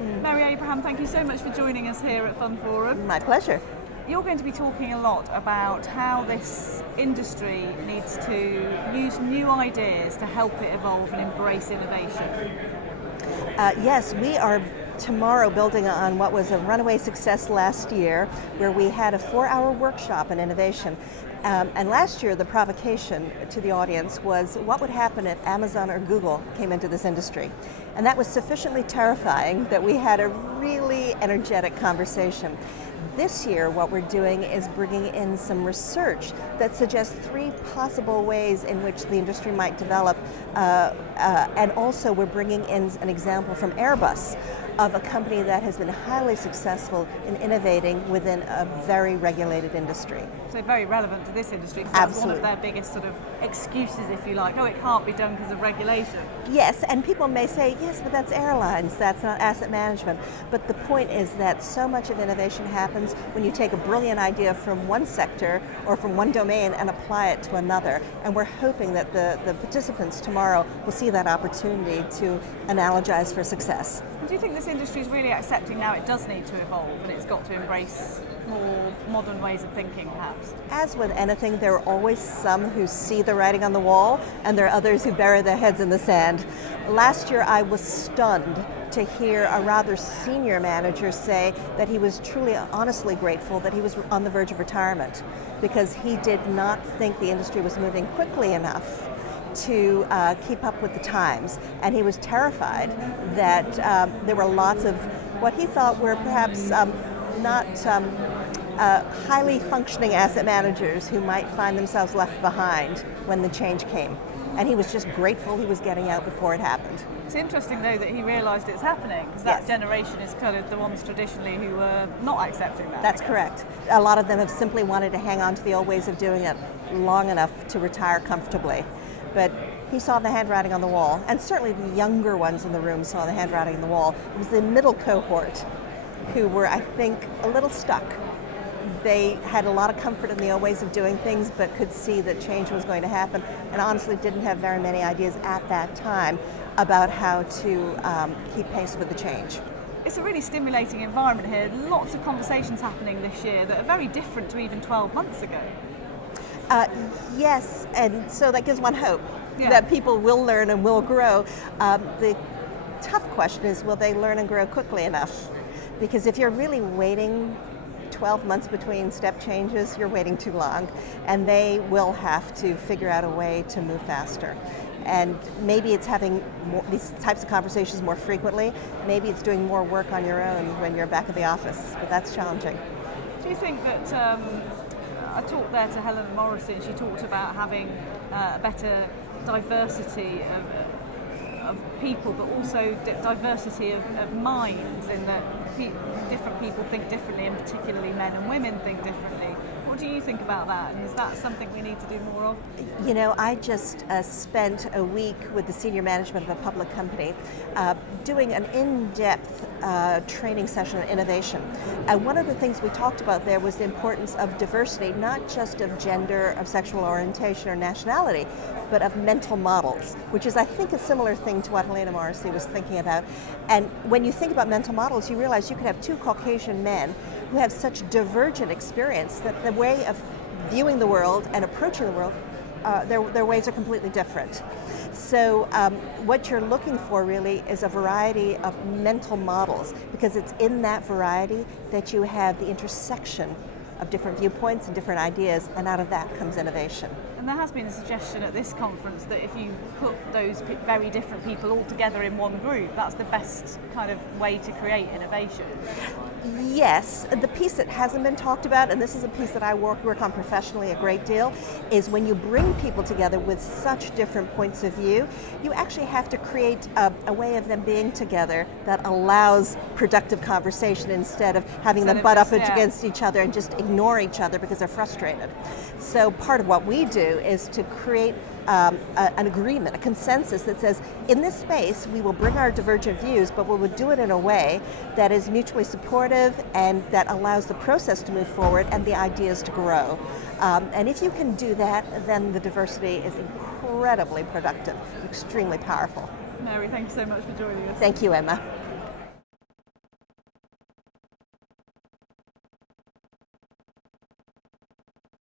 Mary Abraham, thank you so much for joining us here at FundForum. My pleasure. You're going to be talking a lot about how this industry needs to use new ideas to help it evolve and embrace innovation. Yes, we are tomorrow building on what was a runaway success last year, where we had a 4-hour workshop in innovation. And last year, the provocation to the audience was what would happen if Amazon or Google came into this industry. And that was sufficiently terrifying that we had a really energetic conversation. This year, what we're doing is bringing in some research that suggests 3 possible ways in which the industry might develop. And also, we're bringing in an example from Airbus of a company that has been highly successful in innovating within a very regulated industry. So very relevant to this industry, because that's one of their biggest sort of excuses, if you like. Oh, it can't be done because of regulation. Yes, and people may say, yes, but that's airlines, that's not asset management. But the point is that so much of innovation happens when you take a brilliant idea from one sector or from one domain and apply it to another. And we're hoping that the participants tomorrow will see that opportunity to analogize for success. Do you think this industry is really accepting now it does need to evolve and it's got to embrace more modern ways of thinking, perhaps? As with anything, there are always some who see the writing on the wall, and there are others who bury their heads in the sand. Last year, I was stunned to hear a rather senior manager say that he was truly, honestly grateful that he was on the verge of retirement, because he did not think the industry was moving quickly enough to keep up with the times, and he was terrified that there were lots of what he thought were perhaps not highly functioning asset managers who might find themselves left behind when the change came. And he was just grateful he was getting out before it happened. It's interesting, though, that he realised it's happening, because that generation is kind of the ones traditionally who were not accepting that. That's correct. A lot of them have simply wanted to hang on to the old ways of doing it long enough to retire comfortably. But he saw the handwriting on the wall, and certainly the younger ones in the room saw the handwriting on the wall. It was the middle cohort who were, I think, a little stuck. They had a lot of comfort in the old ways of doing things, but could see that change was going to happen, and honestly didn't have very many ideas at that time about how to keep pace with the change. It's a really stimulating environment here. Lots of conversations happening this year that are very different to even 12 months ago. Yes, and so that gives one hope that people will learn and will grow. The tough question is, will they learn and grow quickly enough? Because if you're really waiting 12 months between step changes, you're waiting too long, and they will have to figure out a way to move faster. And maybe it's having these types of conversations more frequently. Maybe it's doing more work on your own when you're back at the office, but that's challenging. Do you think that I talked there to Helen Morrison, she talked about having a better diversity of people, but also diversity of minds, in that different people think differently, and particularly men and women think differently. What do you think about that? And is that something we need to do more of? You know, I just spent a week with the senior management of a public company doing an in-depth training session on innovation. And one of the things we talked about there was the importance of diversity, not just of gender, of sexual orientation or nationality, but of mental models, which is, I think, a similar thing to what Helena Morrissey was thinking about. And when you think about mental models, you realize you could have 2 Caucasian men who have such divergent experience that the way of viewing the world and approaching the world, their ways are completely different. So what you're looking for really is a variety of mental models, because it's in that variety that you have the intersection of different viewpoints and different ideas, and out of that comes innovation. And there has been a suggestion at this conference that if you put those very different people all together in one group, that's the best kind of way to create innovation. Yes, the piece that hasn't been talked about, and this is a piece that I work on professionally a great deal, is when you bring people together with such different points of view, you actually have to create a way of them being together that allows productive conversation instead of having them butt up against each other and just ignore each other because they're frustrated. So part of what we do is to create an agreement, a consensus that says, in this space, we will bring our divergent views, but we will do it in a way that is mutually supportive and that allows the process to move forward and the ideas to grow. And if you can do that, then the diversity is incredibly productive, extremely powerful. Mary, thank you so much for joining us. Thank you, Emma.